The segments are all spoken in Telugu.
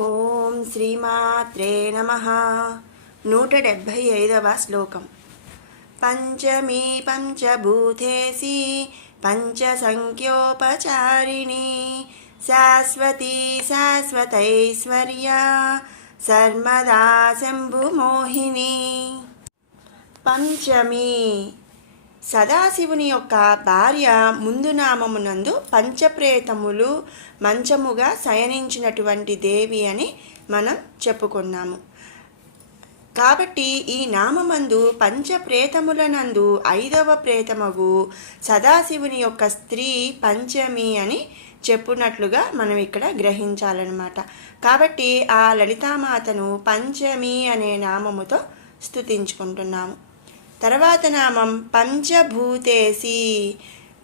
ఓం శ్రీమాత్రే నమః. 175వ శ్లోకం. పంచమీ పంచభూతేసి పంచసంఖ్యోపచారిణి శాశ్వతీ శాశ్వతైశ్వర్య సర్వదా శంభుమోహిని. పంచమి సదాశివుని యొక్క భార్య ముందు నామమునందు పంచప్రేతములు మంచముగా శయనించినటువంటి దేవి అని మనం చెప్పుకున్నాము. కాబట్టి ఈ నామమందు పంచప్రేతములనందు 5వ ప్రేతమగు సదాశివుని యొక్క స్త్రీ పంచమి అని చెప్పునట్లుగా మనం ఇక్కడ గ్రహించాలన్నమాట. కాబట్టి ఆ లలితామాతను పంచమి అనే నామముతో స్తుతించుకుంటున్నాము. తర్వాత నామం పంచభూతేసి.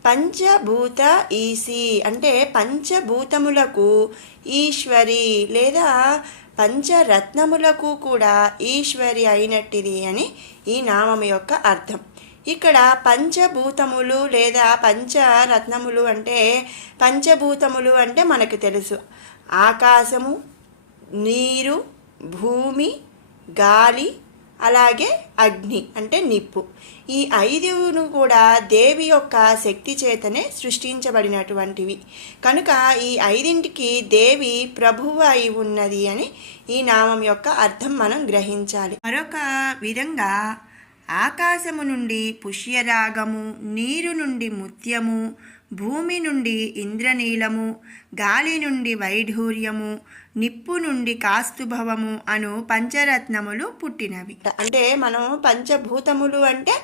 పంచభూత ఈసి అంటే పంచభూతములకు ఈశ్వరి లేదా పంచరత్నములకు కూడా ఈశ్వరి అయినట్టిది అని ఈ నామం యొక్క అర్థం. ఇక్కడ పంచభూతములు లేదా పంచరత్నములు అంటే పంచభూతములు అంటే మనకు తెలుసు, ఆకాశము, నీరు, భూమి, గాలి, అలాగే అగ్ని అంటే నిప్పు. ఈ 5ను కూడా దేవి యొక్క శక్తి చేతనే సృష్టించబడినటువంటివి కనుక ఈ 5ంటికి దేవి ప్రభువు అయి ఉన్నది అని ఈ నామం యొక్క అర్థం మనం గ్రహించాలి. మరొక విధంగా ఆకాశము నుండి పుష్యరాగము, నీరు నుండి ముత్యము, భూమి నుండి ఇంద్రనీలము, గాలి నుండి వైఢూర్యము, నిప్పు నుండి కాస్తుభవము అను పంచరత్నములు పుట్టినవి. అంటే మనం పంచభూతములు అంటే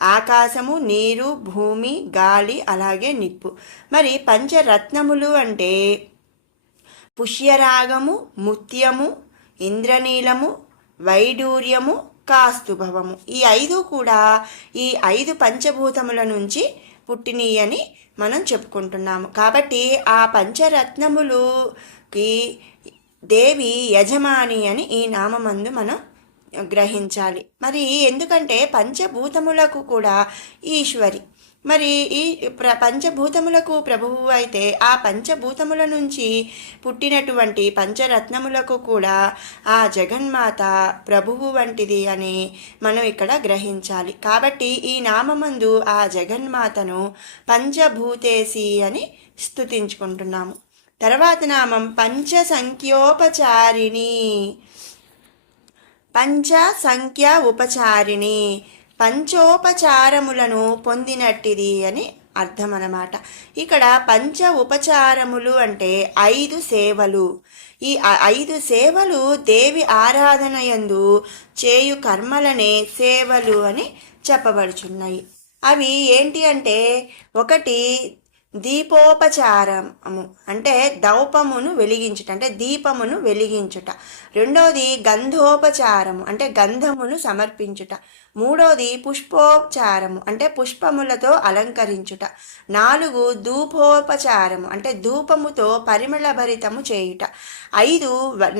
ఆకాశము, నీరు, భూమి, గాలి, అలాగే నిప్పు. మరి పంచరత్నములు అంటే పుష్యరాగము, ముత్యము, ఇంద్రనీలము, వైఢూర్యము, కాస్తుభవము. ఈ 5 కూడా ఈ 5 పంచభూతముల నుంచి పుట్టినవి అని మనం చెప్పుకుంటున్నాము. కాబట్టి ఆ పంచరత్నములుకి దేవి యజమాని అని ఈ నామందు మనం గ్రహించాలి. మరి ఎందుకంటే పంచభూతములకు కూడా ఈశ్వరి, మరి ఈ పంచభూతములకు ప్రభువు అయితే ఆ పంచభూతముల నుంచి పుట్టినటువంటి పంచరత్నములకు కూడా ఆ జగన్మాత ప్రభువు వంటిది అని మనం ఇక్కడ గ్రహించాలి. కాబట్టి ఈ నామమందు ఆ జగన్మాతను పంచభూతేసి అని స్తుతించుకుంటున్నాము. తర్వాత నామం పంచసంఖ్యోపచారిణి. పంచసంఖ్య ఉపచారిణి పంచోపచారములను పొందినట్టిది అని అర్థం అన్నమాట. ఇక్కడ పంచ ఉపచారములు అంటే 5 సేవలు. ఈ 5 సేవలు దేవి ఆరాధన యందు చేయు కర్మలనే సేవలు అని చెప్పబడుచున్నాయి. అవి ఏంటి అంటే, ఒకటి దీపోపచారము అంటే దౌపమును వెలిగించుట అంటే దీపమును వెలిగించుట. రెండోది గంధోపచారము అంటే గంధమును సమర్పించుట. మూడోది పుష్పోపచారము అంటే పుష్పములతో అలంకరించుట. 4 ధూపోపచారము అంటే ధూపముతో పరిమళభరితము చేయుట. 5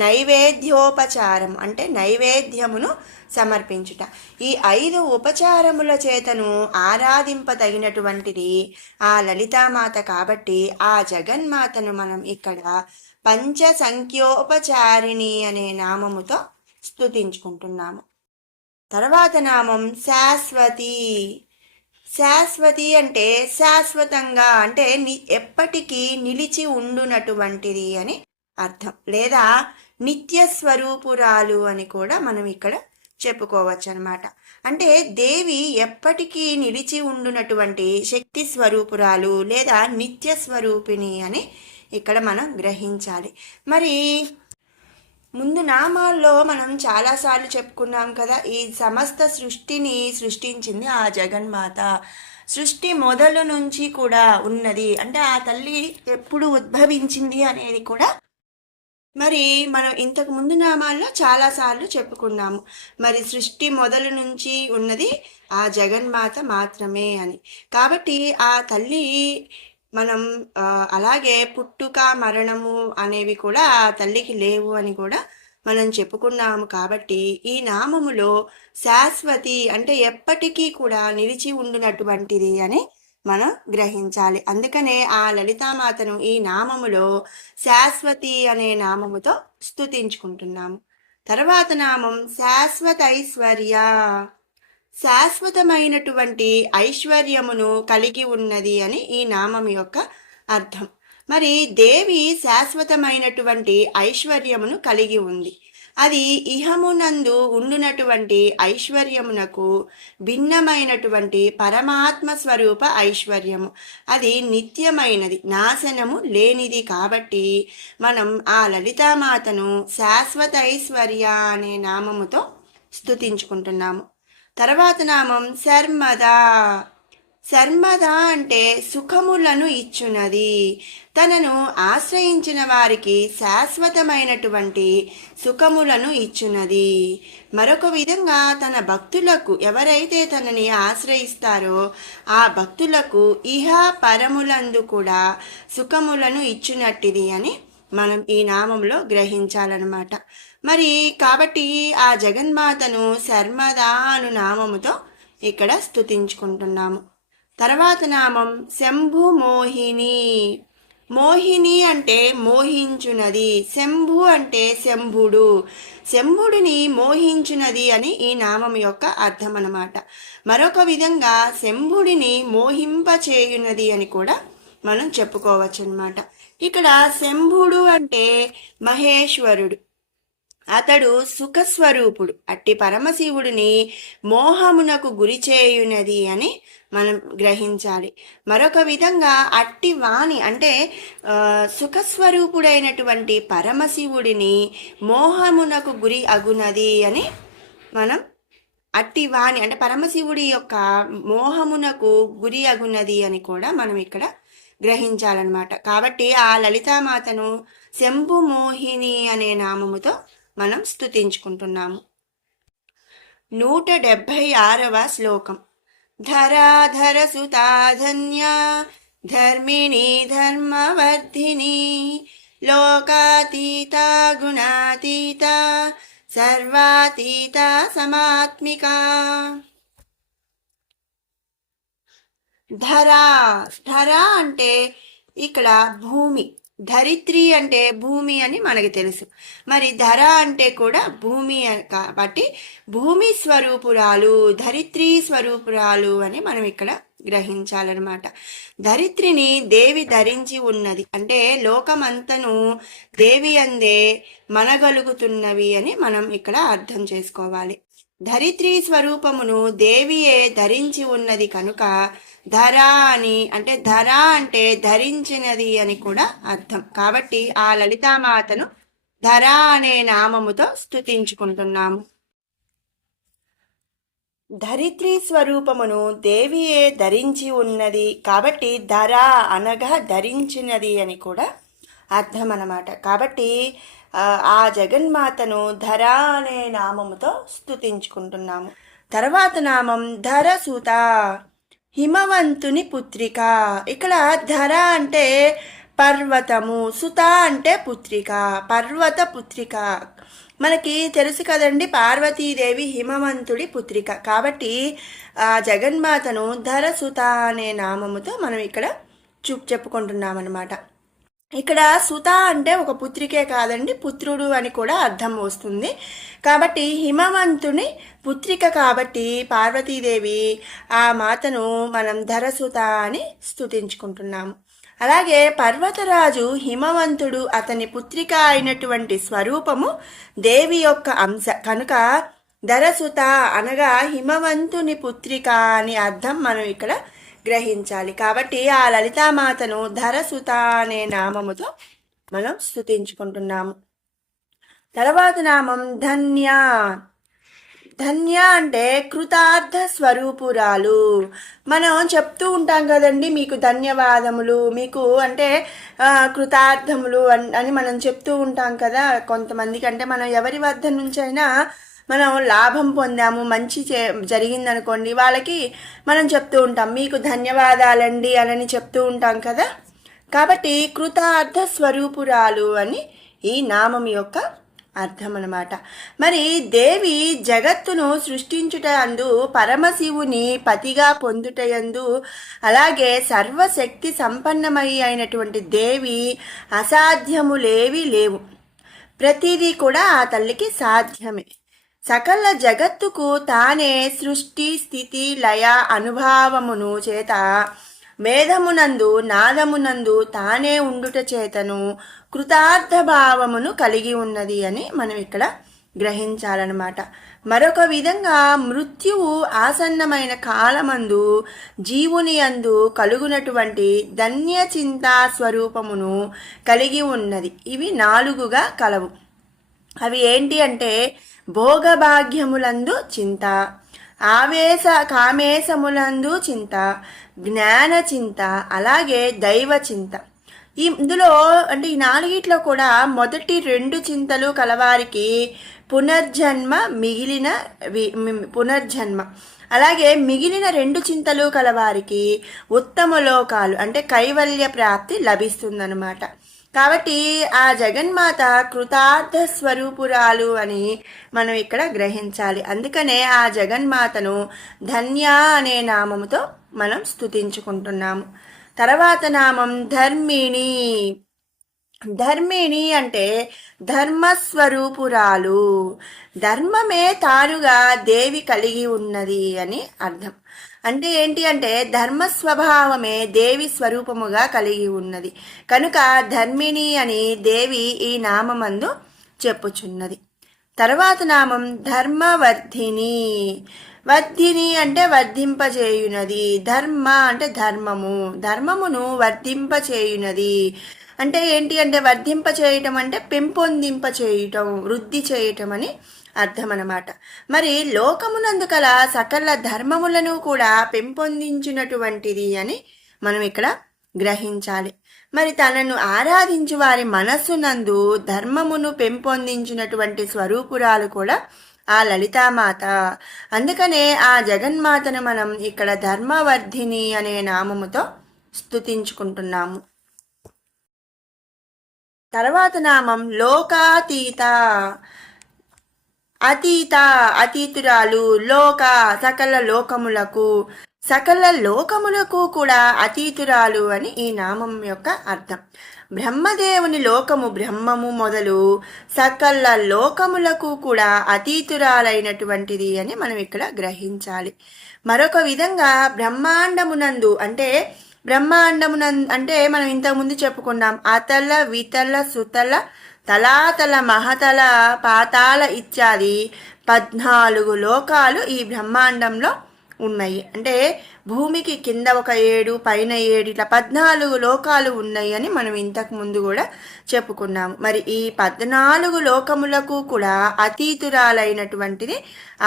నైవేద్యోపచారం అంటే నైవేద్యమును సమర్పించుట. ఈ 5 ఉపచారముల చేతను ఆరాధింపదగినటువంటిది ఆ లలితామాత. కాబట్టి ఆ జగన్మాతను మనం ఇక్కడ పంచసంఖ్యోపచారిణి అనే నామముతో స్తుతించుకుంటున్నాము. తర్వాత నామం శాశ్వతి. శాశ్వతి అంటే శాశ్వతంగా అంటే ఎప్పటికీ నిలిచి ఉండునటువంటిది అని అర్థం, లేదా నిత్యస్వరూపురాలు అని కూడా మనం ఇక్కడ చెప్పుకోవచ్చు అనమాట. అంటే దేవి ఎప్పటికీ నిలిచి ఉండునటువంటి శక్తి స్వరూపురాలు లేదా నిత్య స్వరూపిణి అని ఇక్కడ మనం గ్రహించాలి. మరి ముందు నామాల్లో మనం చాలాసార్లు చెప్పుకున్నాం కదా, ఈ సమస్త సృష్టిని సృష్టించింది ఆ జగన్మాత. సృష్టి మొదలు నుంచి కూడా ఉన్నది అంటే ఆ తల్లి ఎప్పుడు ఉద్భవించింది అనేది కూడా మరి మనం ఇంతకు ముందు నామాల్లో చాలాసార్లు చెప్పుకున్నాము. మరి సృష్టి మొదలు నుంచి ఉన్నది ఆ జగన్మాత మాత్రమే అని. కాబట్టి ఆ తల్లి మనం అలాగే పుట్టుక మరణము అనేవి కూడా ఆ తల్లికి లేవు అని కూడా మనం చెప్పుకున్నాము. కాబట్టి ఈ నామములో శాశ్వతి అంటే ఎప్పటికీ కూడా నిలిచి ఉండునటువంటిది అని మనం గ్రహించాలి. అందుకనే ఆ లలితామాతను ఈ నామములో శాశ్వతి అనే నామముతో స్తుతించుకుంటున్నాము. తర్వాత నామం శాశ్వతైశ్వర్య, శాశ్వతమైనటువంటి ఐశ్వర్యమును కలిగి ఉన్నది అని ఈ నామం యొక్క అర్థం. మరి దేవి శాశ్వతమైనటువంటి ఐశ్వర్యమును కలిగి ఉంది. అది ఇహమునందు ఉండునటువంటి ఐశ్వర్యమునకు భిన్నమైనటువంటి పరమాత్మ స్వరూప ఐశ్వర్యము. అది నిత్యమైనది, నాశనము లేనిది. కాబట్టి మనం ఆ లలితామాతను శాశ్వత ఐశ్వర్య అనే నామముతో స్తుతించుకుంటున్నాము. తర్వాత నామం శర్మదా. శర్మద అంటే సుఖములను ఇచ్చున్నది. తనను ఆశ్రయించిన వారికి శాశ్వతమైనటువంటి సుఖములను ఇచ్చున్నది. మరొక విధంగా తన భక్తులకు, ఎవరైతే తనని ఆశ్రయిస్తారో ఆ భక్తులకు ఇహ పరములందు కూడా సుఖములను ఇచ్చునట్టిది అని మనం ఈ నామంలో గ్రహించాలన్నమాట. మరి కాబట్టి ఆ జగన్మాతను శర్మదా అను నామముతో ఇక్కడ స్తుతించుకుంటున్నాము. తర్వాత నామం శంభు మోహిని. మోహిని అంటే మోహించునది, శంభు అంటే శంభుడు, శంభుడిని మోహించునది అని ఈ నామం యొక్క అర్థం అన్నమాట. మరొక విధంగా శంభుడిని మోహింపచేయునది అని కూడా మనం చెప్పుకోవచ్చు అన్నమాట. ఇక్కడ శంభుడు అంటే మహేశ్వరుడు, అతడు సుఖస్వరూపుడు. అట్టి పరమశివుడిని మోహమునకు గురి చేయునది అని మనం గ్రహించాలి. మరొక విధంగా అట్టి వాణి అంటే సుఖస్వరూపుడైనటువంటి పరమశివుడిని మోహమునకు గురి అగునది అని మనం, అట్టి వాణి అంటే పరమశివుడి యొక్క మోహమునకు గురి అగునది అని కూడా మనం ఇక్కడ గ్రహించాలన్నమాట. కాబట్టి ఆ లలితామాతను శంభు మోహిని అనే నామముతో మనం స్తుతించుకుంటున్నాము. 176వ శ్లోకం. ధరాధర సుతాధన్య ధర్మిణి ధర్మవర్ధిని లోకాతీత గుణాతీత సర్వాతీత సమాత్మిక. ధరా, ధరా అంటే ఇక్కడ భూమి, ధరిత్రి అంటే భూమి అని మనకి తెలుసు. మరి ధర అంటే కూడా భూమి కాబట్టి భూమి స్వరూపురాలు, ధరిత్రి స్వరూపురాలు అని మనం ఇక్కడ గ్రహించాలన్నమాట. ధరిత్రిని దేవి ధరించి ఉన్నది అంటే లోకమంతను దేవి అందే మనగలుగుతున్నవి అని మనం ఇక్కడ అర్థం చేసుకోవాలి. ధరిత్రి స్వరూపమును దేవియే ధరించి ఉన్నది కనుక ధర అని, అంటే ధర అంటే ధరించినది అని కూడా అర్థం. కాబట్టి ఆ లలితామాతను ధర అనే నామముతో స్తుతించుకుంటున్నాము. ధరిత్రి స్వరూపమును దేవియే ధరించి ఉన్నది కాబట్టి ధర అనగా ధరించినది అని కూడా అర్థం అన్నమాట. కాబట్టి ఆ జగన్మాతను ధర అనే నామముతో స్తుతించుకుంటున్నాము. తర్వాత నామం ధరసుత, హిమవంతుని పుత్రిక. ఇక్కడ ధర అంటే పర్వతము, సుత అంటే పుత్రిక, పర్వత పుత్రిక. మనకి తెలుసు కదండి, పార్వతీదేవి హిమవంతుడి పుత్రిక. కాబట్టి ఆ జగన్మాతను ధరసుత అనే నామముతో మనం ఇక్కడ చెప్పుకుంటున్నాం అన్నమాట. ఇక్కడ సుత అంటే ఒక పుత్రికే కాదండి, పుత్రుడు అని కూడా అర్థం వస్తుంది. కాబట్టి హిమవంతుని పుత్రిక కాబట్టి పార్వతీదేవి ఆ మాతను మనం ధరసుత అని స్తుతించుకుంటున్నాము. అలాగే పర్వతరాజు హిమవంతుడు, అతని పుత్రిక అయినటువంటి స్వరూపము దేవి యొక్క అంశ కనుక ధరసుత అనగా హిమవంతుని పుత్రిక అని అర్థం మనం ఇక్కడ గ్రహించాలి. కాబట్టి ఆ లలితామాతను ధరసుత అనే నామముతో మనం స్తుతించుకుంటున్నాము. తర్వాత నామం ధన్య. ధన్య అంటే కృతార్థ స్వరూపురాలు. మనం చెప్తూ ఉంటాం కదండి, మీకు ధన్యవాదములు, మీకు అంటే కృతార్థములు అని మనం చెప్తూ ఉంటాం కదా కొంతమందికి. అంటే మనం ఎవరి వద్ద నుంచైనా మనం లాభం పొందాము, మంచి జరిగిందనుకోండి, వాళ్ళకి మనం చెప్తూ ఉంటాం మీకు ధన్యవాదాలండి అని చెప్తూ ఉంటాం కదా. కాబట్టి కృతార్థ స్వరూపురాలు అని ఈ నామం యొక్క అర్థం అన్నమాట. మరి దేవి జగత్తును సృష్టించుట అందు పరమశివుని పతిగా పొందుటయందు అలాగే సర్వశక్తి సంపన్నమై అయినటువంటి దేవి అసాధ్యములేవి లేవు. ప్రతిదీ కూడా ఆ తల్లికి సాధ్యమే. సకల జగత్తుకు తానే సృష్టి స్థితి లయ అనుభావమును చేత వేదమునందు నాదమునందు తానే ఉండుట చేతను కృతార్థ భావమును కలిగి ఉన్నది అని మనం ఇక్కడ గ్రహించాలన్నమాట. మరొక విధంగా మృత్యువు ఆసన్నమైన కాలమందు జీవుని యందు కలుగునటువంటి ధన్యచింతా స్వరూపమును కలిగి ఉన్నది. ఇవి 4గా కలవు. అవి ఏంటి అంటే భోగభాగ్యములందు చింత, ఆవేశ కామేశములందు చింత, జ్ఞాన చింత, అలాగే దైవ చింత. ఇందులో అంటే ఈ 4 కూడా మొదటి 2 చింతలు కలవారికి పునర్జన్మ పునర్జన్మ, అలాగే మిగిలిన 2 చింతలు కలవారికి ఉత్తమ లోకాలు అంటే కైవల్య ప్రాప్తి లభిస్తుందన్నమాట. కాబట్టి ఆ జగన్మాత కృతార్థ స్వరూపురాలు అని మనం ఇక్కడ గ్రహించాలి. అందుకనే ఆ జగన్మాతను ధన్య అనే నామముతో మనం స్తుతించుకుంటున్నాము. తర్వాత నామం ధర్మిణి. ధర్మిణి అంటే ధర్మస్వరూపురాలు, ధర్మమే తానుగా దేవి కలిగి ఉన్నది అని అర్థం. అంటే ఏంటి అంటే ధర్మస్వభావమే దేవి స్వరూపముగా కలిగి ఉన్నది కనుక ధర్మిణి అని దేవి ఈ నామందు చెప్పుచున్నది. తర్వాత నామం ధర్మవర్ధిని. వర్ధిని అంటే వర్ధింపచేయునది, ధర్మ అంటే ధర్మము, ధర్మమును వర్ధింపచేయునది. అంటే ఏంటి అంటే వర్ధింపచేయటం అంటే పెంపొందింపచేయటం, వృద్ధి చేయటం అని అర్థం అన్నమాట. మరి లోకమునందు కల సకల ధర్మములను కూడా పెంపొందించినటువంటిది అని మనం ఇక్కడ గ్రహించాలి. మరి తనను ఆరాధించు వారి మనస్సునందు ధర్మమును పెంపొందించినటువంటి స్వరూపురాలు కూడా ఆ లలితామాత. అందుకనే ఆ జగన్మాతను మనం ఇక్కడ ధర్మవర్ధిని అనే నామముతో స్తుతించుకుంటున్నాము. తర్వాత నామం లోకాతీత. అతీత అతీతురాలు, లోక సకల లోకములకు, సకల లోకములకు కూడా అతీతురాలు అని ఈ నామం యొక్క అర్థం. బ్రహ్మదేవుని లోకము బ్రహ్మము మొదలు సకల లోకములకు కూడా అతీతురాలైనటువంటిది అని మనం ఇక్కడ గ్రహించాలి. మరొక విధంగా బ్రహ్మాండమునందు అంటే అంటే మనం ఇంతకుముందు చెప్పుకున్నాం అతల వితల సుతల తలాతల మహతల పాతాల ఇత్యాది 14 లోకాలు ఈ బ్రహ్మాండంలో ఉన్నాయి. అంటే భూమికి కింద ఒక 7 పైన 7 ఇట్లా 14 లోకాలు ఉన్నాయి అని మనం ఇంతకు ముందు కూడా చెప్పుకున్నాము. మరి ఈ 14 లోకములకు కూడా అతీతురాలైనటువంటిది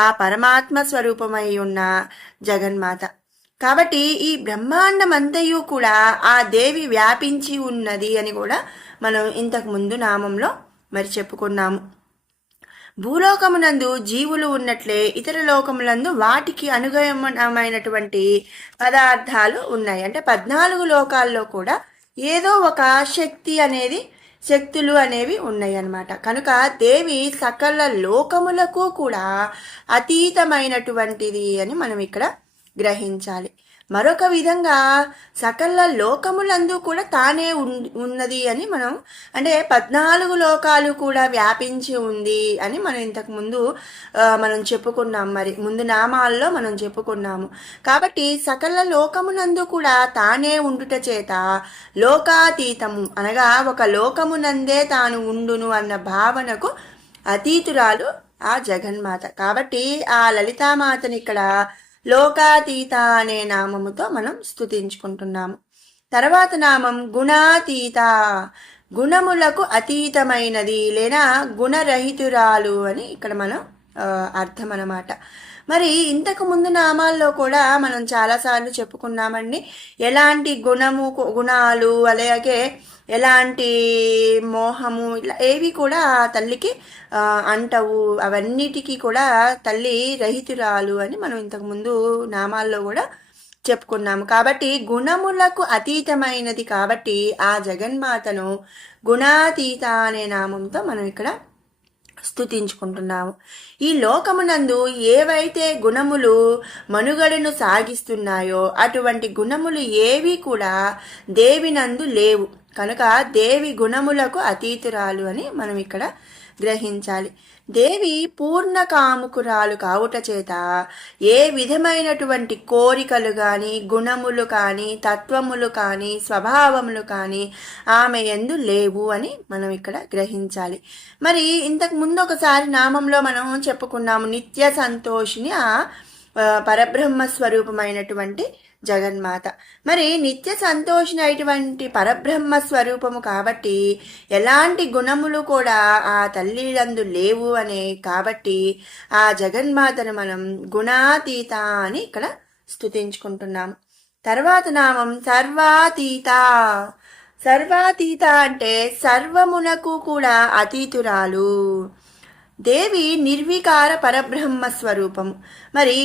ఆ పరమాత్మ స్వరూపమై ఉన్న జగన్మాత. కాబట్టి ఈ బ్రహ్మాండమంతయు కూడా ఆ దేవి వ్యాపించి ఉన్నది అని కూడా మనం ఇంతకు ముందు నామంలో మరి చెప్పుకున్నాము. భూలోకమునందు జీవులు ఉన్నట్లే ఇతర లోకములందు వాటికి అనుగుణమైనటువంటి పదార్థాలు ఉన్నాయి. అంటే 14 లోకాల్లో కూడా ఏదో ఒక శక్తులు అనేవి ఉన్నాయి అన్నమాట. కనుక దేవి సకల లోకములకు కూడా అతీతమైనటువంటిది అని మనం ఇక్కడ గ్రహించాలి. మరొక విధంగా సకల లోకములందు కూడా తానే ఉన్నది అని మనం అంటే 14 లోకాలు కూడా వ్యాపించి ఉంది అని మనం ఇంతకు ముందు మనం చెప్పుకున్నాం. మరి ముందు నామాల్లో మనం చెప్పుకున్నాము. కాబట్టి సకల లోకమునందు కూడా తానే ఉండుట చేత లోకాతీతము అనగా ఒక లోకమునందే తాను ఉండును అన్న భావనకు అతీతురాలు ఆ జగన్మాత. కాబట్టి ఆ లలితామాతని ఇక్కడ లోకాతీత అనే నామముతో మనం స్తుతించుకుంటున్నాము. తర్వాత నామం గుణాతీత. గుణములకు అతీతమైనది లేదా గుణరహితురాలు అని ఇక్కడ మనం అర్థం అన్నమాట. మరి ఇంతకు ముందు నామాల్లో కూడా మనం చాలాసార్లు చెప్పుకున్నామండి. ఎలాంటి గుణాలు అలాగే ఎలాంటి మోహము ఇలా ఏవి కూడా తల్లికి అంటవు, అవన్నిటికీ కూడా తల్లి రహితురాలు అని మనం ఇంతకుముందు నామాల్లో కూడా చెప్పుకున్నాము. కాబట్టి గుణములకు అతీతమైనది కాబట్టి ఆ జగన్మాతను గుణాతీత అనే నామంతో మనం ఇక్కడ స్తుతించుకుంటున్నాము. ఈ లోకమునందు ఏవైతే గుణములు మనుగడను సాగిస్తున్నాయో అటువంటి గుణములు ఏవి కూడా దేవినందు లేవు. కనుక దేవి గుణములకు అతీతురాలు అని మనం ఇక్కడ గ్రహించాలి. దేవి పూర్ణ కాముకురాలు కావుట చేత ఏ విధమైనటువంటి కోరికలు కానీ, గుణములు కానీ, తత్వములు కానీ, స్వభావములు కానీ ఆమె యందు లేవు అని మనం ఇక్కడ గ్రహించాలి. మరి ఇంతకు ముందు ఒకసారి నామంలో మనం చెప్పుకున్నాము, నిత్య సంతోషిని ఆ పరబ్రహ్మ స్వరూపమైనటువంటి జగన్మాత. మరి నిత్య సంతోషిని అయినటువంటి పరబ్రహ్మ స్వరూపము కాబట్టి ఎలాంటి గుణములు కూడా ఆ తల్లిదందు లేవు అనే కాబట్టి ఆ జగన్మాతను మనం గుణాతీత అని ఇక్కడ స్తుతించుకుంటున్నాము. తర్వాత నామం సర్వాతీత. సర్వాతీత అంటే సర్వమునకు కూడా అతీతురాలు. దేవి నిర్వికార పరబ్రహ్మ స్వరూపము. మరి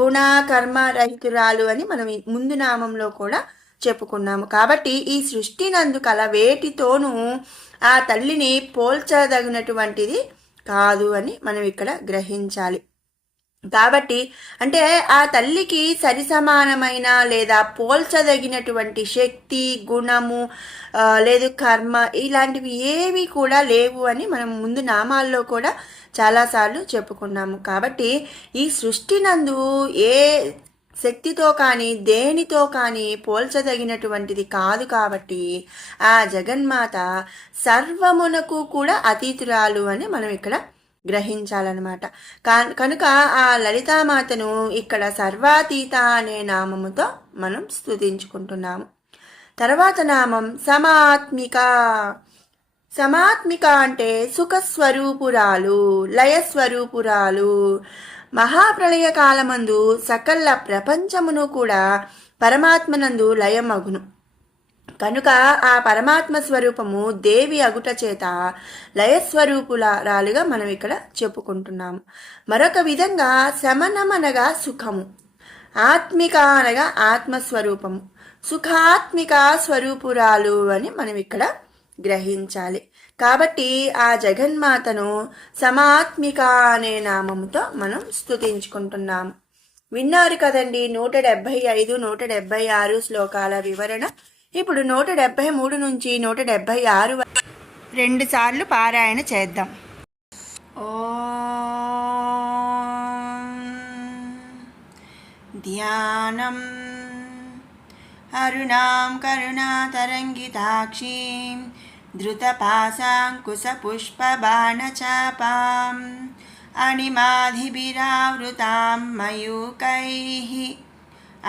గుణ కర్మ రహితురాలు అని మనం ముందు నామంలో కూడా చెప్పుకున్నాము. కాబట్టి ఈ సృష్టి నందు కల వేటితోనూ ఆ తల్లిని పోల్చదగినటువంటిది కాదు అని మనం ఇక్కడ గ్రహించాలి. కాబట్టి అంటే ఆ తల్లికి సరిసమానమైన లేదా పోల్చదగినటువంటి శక్తి, గుణము లేదు కర్మ ఇలాంటివి ఏవి కూడా లేవు అని మనం ముందు నామాల్లో కూడా చాలాసార్లు చెప్పుకున్నాము. కాబట్టి ఈ సృష్టి నందు ఏ శక్తితో కానీ దేనితో కానీ పోల్చదగినటువంటిది కాదు. కాబట్టి ఆ జగన్మాత సర్వమునకు కూడా అతీతురాలు అని మనం ఇక్కడ గ్రహించాలన్నమాట. కనుక ఆ లలితామాతను ఇక్కడ సర్వాతీత అనే నామముతో మనం స్తుతించుకుంటున్నాము. తర్వాత నామం సమాత్మిక. సమాత్మిక అంటే సుఖస్వరూపురాలు, లయస్వరూపురాలు. మహాప్రళయ కాలమందు సకల ప్రపంచమును కూడా పరమాత్మనందు లయమగును. కనుక ఆ పరమాత్మ స్వరూపము దేవి అగుట చేత లయస్వరూపురాలుగా మనం ఇక్కడ చెప్పుకుంటున్నాము. మరొక విధంగా శమనమనగా సుఖము, ఆత్మిక అనగా ఆత్మస్వరూపము, సుఖాత్మిక స్వరూపురాలు అని మనం ఇక్కడ గ్రహించాలి. కాబట్టి ఆ జగన్మాతను సమాత్మిక అనే నామముతో మనం స్తుతించుకుంటున్నాము. విన్నారు కదండి 175, 176 శ్లోకాల వివరణ. ఇప్పుడు 173 నుంచి 176 2 సార్లు పారాయణ చేద్దాం. ఓం ధ్యానం అరుణాం కరుణాతరంగితాక్షీం ధృతపాశాంకుశపుష్పబాణచాపాం అణిమాధిభిరావృతాం మయూకైః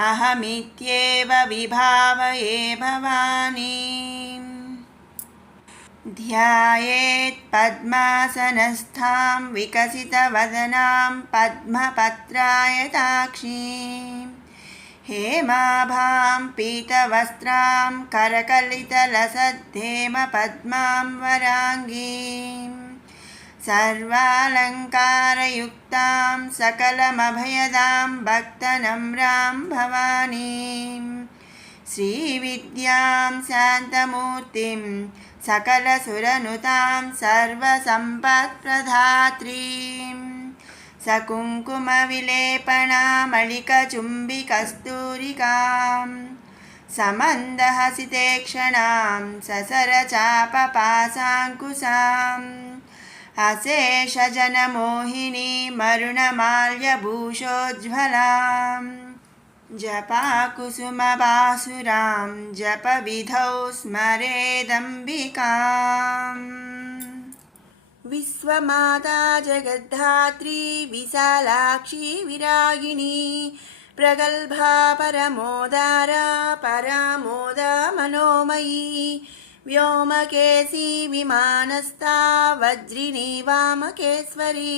అహమిత్యేవ విభావయే భవానీం. ధ్యాయేత్ పద్మాసనస్థాం వికసితవదనాం పద్మపత్రాయతాక్షీం హేమాభాం పీతవస్త్రాం కరకలితలసద్ధేమ పద్మాం వరాంగీం సర్వాలంకారయుక్తాం సకలమభయదాం భక్తనమ్రాం భవానీం శ్రీవిద్యాం శాంతమూర్తిం సకలసురనుతాం సర్వసంపత్ప్రదాత్రీం సకుంకుమవిలేపనామళికచుంబికస్తూరికాం సమందహసితేక్షణాం ససరచాపపాశాంకుశాం అశేషజనమోహినీ మరుణమాల్యభూషోజ్వలాం జపాకుసుమబాసురాం జపవిధౌ స్మరేదంబికాం. విశ్వమాతా జగద్ధాత్రీ విశాలాక్షి విరాగిణి ప్రగల్భా పరమోదారా పరామోద మనోమయీ వ్యోమకేశీ విమానస్థా వజ్రిణీ వామకేశ్వరీ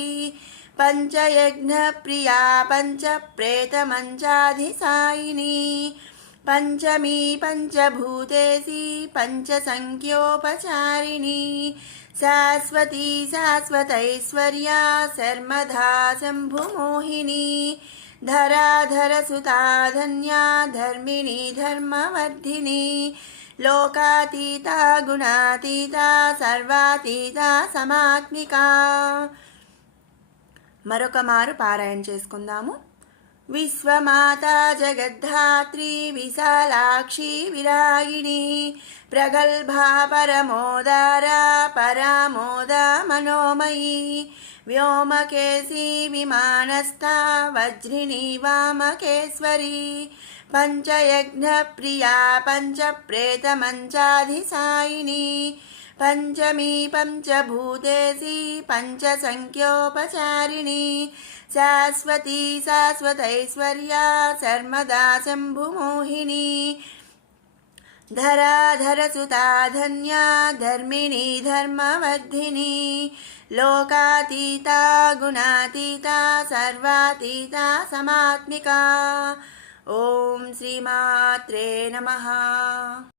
పంచయజ్ఞ ప్రియా పంచప్రేతమంచాధిసాయిని పంచమీ పంచభూతేసి పంచసంఖ్యోపచారిణి శాశ్వతీ శాశ్వతైశ్వర్యా శర్మధా శంభుమోహిని ధరాధరసుతా ధన్యా ధర్మిణీ ధర్మవర్ధిని లోకాతీతా గుణాతీతా సర్వాతీతా సమాత్మికా. మరొక మారు పారాయణ చేసుకుందాము. విశ్వమాతా జగద్ధాత్రి విశాలాక్షి విరాగిణి ప్రగల్భా పరమోదారా పరామోద మనోమయీ వ్యోమకేశీ విమానస్థా వజ్రిణీ వామకేశ్వరీ పంచయజ్ఞ ప్రియా పంచప్రేతమంచాధిసాయిని పంచమీ పంచభూతేసి పంచసంఖ్యోపచారిణి శాశ్వతీ శాశ్వతైశ్వర్యా సర్మదా శంభుమోహిని ధరాధరసుతా ధన్యా ధర్మిణీ ధర్మవర్ధిని లోకాతీతా గుణాతీతా సర్వాతీతా సమాత్మికా. ఓం శ్రీమాత్రే నమః.